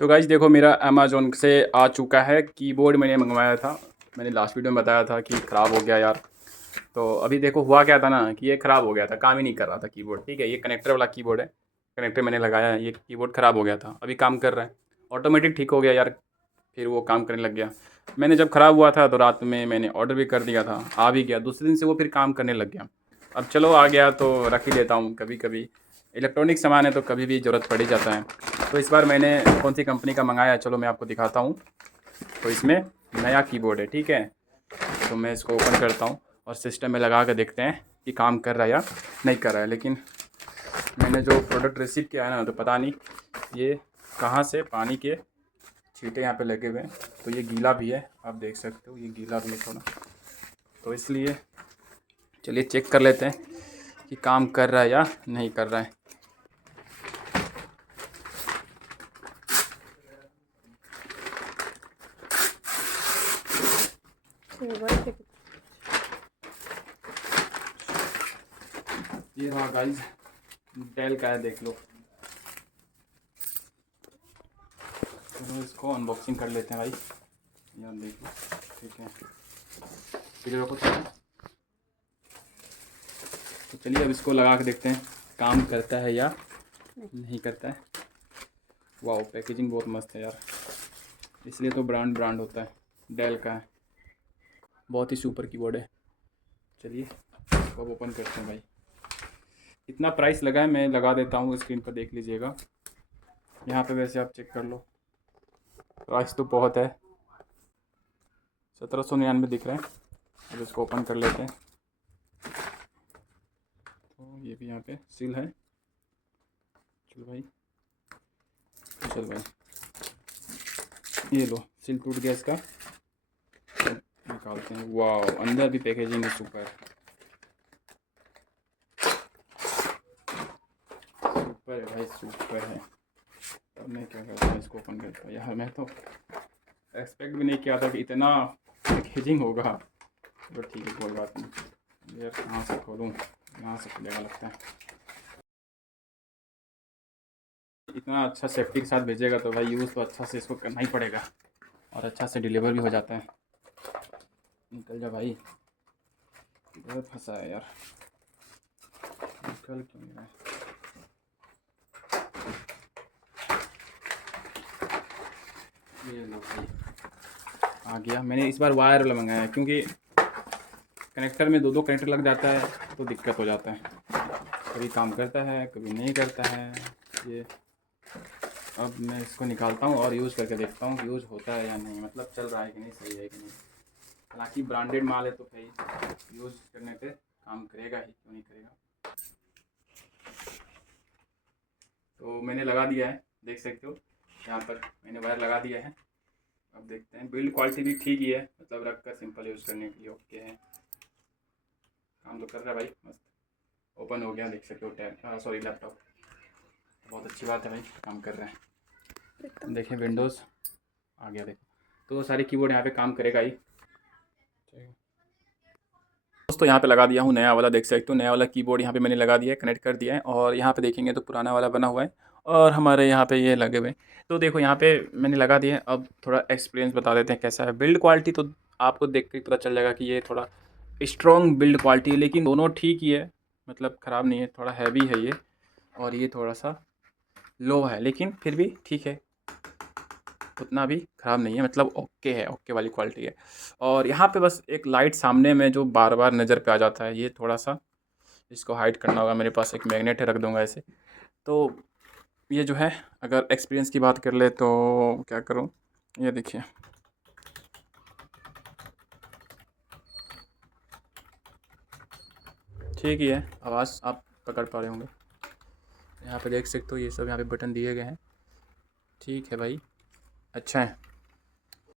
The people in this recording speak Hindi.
तो गाइस देखो मेरा अमेज़न से आ चुका है कीबोर्ड। मैंने मंगवाया था, मैंने लास्ट वीडियो में बताया था कि ख़राब हो गया यार। तो अभी देखो हुआ क्या था ना कि ये ख़राब हो गया था, काम ही नहीं कर रहा था कीबोर्ड। ठीक है, ये कनेक्टर वाला कीबोर्ड है, कनेक्टर मैंने लगाया है, ये कीबोर्ड ख़राब हो गया था, अभी काम कर रहा है, ऑटोमेटिक ठीक हो गया यार। फिर वो काम करने लग गया। मैंने जब ख़राब हुआ था तो रात में मैंने ऑर्डर भी कर दिया था, आ भी गया, दूसरे दिन से वो फिर काम करने लग गया। अब चलो आ गया तो रख ही लेता हूँ, कभी कभी इलेक्ट्रॉनिक सामान है तो कभी भी ज़रूरत पड़ ही जाता है। तो इस बार मैंने कौन सी कंपनी का मंगाया है, चलो मैं आपको दिखाता हूँ। तो इसमें नया कीबोर्ड है, ठीक है। तो मैं इसको ओपन करता हूँ और सिस्टम में लगा कर देखते हैं कि काम कर रहा है या नहीं कर रहा है। लेकिन मैंने जो प्रोडक्ट रिसीव किया है ना, तो पता नहीं ये कहाँ से पानी के छींटे यहाँ पे लगे हुए हैं। तो ये गीला भी है, आप देख सकते हो, ये गीला भी है थोड़ा, तो इसलिए चलिए चेक कर लेते हैं कि काम कर रहा है या नहीं कर रहा है। ये रहा गाइस, डेल का है, देख लो। चलो इसको अनबॉक्सिंग कर लेते हैं भाई, यार देख लो, ठीक है। फिर रखो थोड़ा। तो चलिए अब इसको लगा के देखते हैं काम करता है या नहीं करता है। वाह, पैकेजिंग बहुत मस्त है यार, इसलिए तो ब्रांड होता है, डेल का है, बहुत ही सुपर कीबोर्ड है। चलिए इसको अब ओपन करते हैं भाई। इतना प्राइस लगा है, मैं लगा देता हूँ, स्क्रीन पर देख लीजिएगा। यहाँ पे वैसे आप चेक कर लो, प्राइस तो बहुत है, 1799 दिख रहा है। अब इसको ओपन कर लेते हैं। तो ये भी यहाँ पे सील है। चलो भाई, चल भाई, ये लो, सील टूट गया इसका, निकालते हैं। वाह, अंदर भी पैकेजिंग है सुपर, सुपर है भाई, सुपर है। अब मैं क्या करता हूँ, इसको ओपन करता हूँ यार। मैं तो एक्सपेक्ट भी नहीं किया था कि इतना पैकेजिंग होगा। तो ठीक है, कोई बात नहीं यार। कहाँ से खोलूँ, यहाँ से खुलेगा लगता है। इतना अच्छा सेफ्टी के साथ भेजेगा तो भाई यूज़ तो अच्छा से इसको करना ही पड़ेगा, और अच्छा से डिलीवर भी हो जाता है। निकल जा भाई, इधर फंसा है यार, निकल क्यों नहीं रहा है। ये लो भाई, आ गया। मैंने इस बार वायर वाला मंगाया है, क्योंकि कनेक्टर में दो कनेक्टर लग जाता है तो दिक्कत हो जाता है, कभी काम करता है कभी नहीं करता है ये। अब मैं इसको निकालता हूँ और यूज़ करके देखता हूँ कि यूज़ होता है या नहीं, मतलब चल रहा है कि नहीं, सही है कि नहीं। हालांकि ब्रांडेड माल है तो भाई यूज़ करने पे काम करेगा ही, क्यों नहीं करेगा। तो मैंने लगा दिया है, देख सकते हो यहाँ पर मैंने वायर लगा दिया है। अब देखते हैं, बिल्ड क्वालिटी भी ठीक ही है, मतलब रख कर सिंपल यूज़ करने के लिए ओके है। काम तो कर रहा है भाई मस्त, ओपन हो गया, देख सकते हो टैब, सॉरी लैपटॉप। बहुत अच्छी बात है भाई, काम कर रहे हैं। देखें विंडोज़ आ गया, देखो। तो सारे कीबोर्ड यहाँ पे काम करेगा ही। दोस्तों यहाँ पे लगा दिया हूँ नया वाला, देख सकते हो नया वाला कीबोर्ड यहाँ पे मैंने लगा दिया है, कनेक्ट कर दिया है। और यहाँ पे देखेंगे तो पुराना वाला बना हुआ है, और हमारे यहाँ पे ये लगे हुए हैं। तो देखो यहाँ पे मैंने लगा दिया है। अब थोड़ा एक्सपीरियंस बता देते हैं कैसा है। बिल्ड क्वालिटी तो आपको देख के पता चल जाएगा कि ये थोड़ा स्ट्रॉन्ग बिल्ड क्वालिटी है, लेकिन दोनों ठीक ही है, मतलब ख़राब नहीं है। थोड़ा हैवी है ये, और ये थोड़ा सा लो है, लेकिन फिर भी ठीक है, उतना भी ख़राब नहीं है, मतलब ओके है, ओके वाली क्वालिटी है। और यहाँ पे बस एक लाइट सामने में जो बार बार नज़र पे आ जाता है, ये थोड़ा सा इसको हाइड करना होगा। मेरे पास एक मैग्नेट है, रख दूँगा ऐसे। तो ये जो है, अगर एक्सपीरियंस की बात कर ले तो क्या करूँ, ये देखिए, ठीक ही है, आवाज़ आप पकड़ पा रहे होंगे। यहाँ पे देख सकते हो, ये सब यहाँ पे बटन दिए गए हैं, ठीक है भाई, अच्छा है।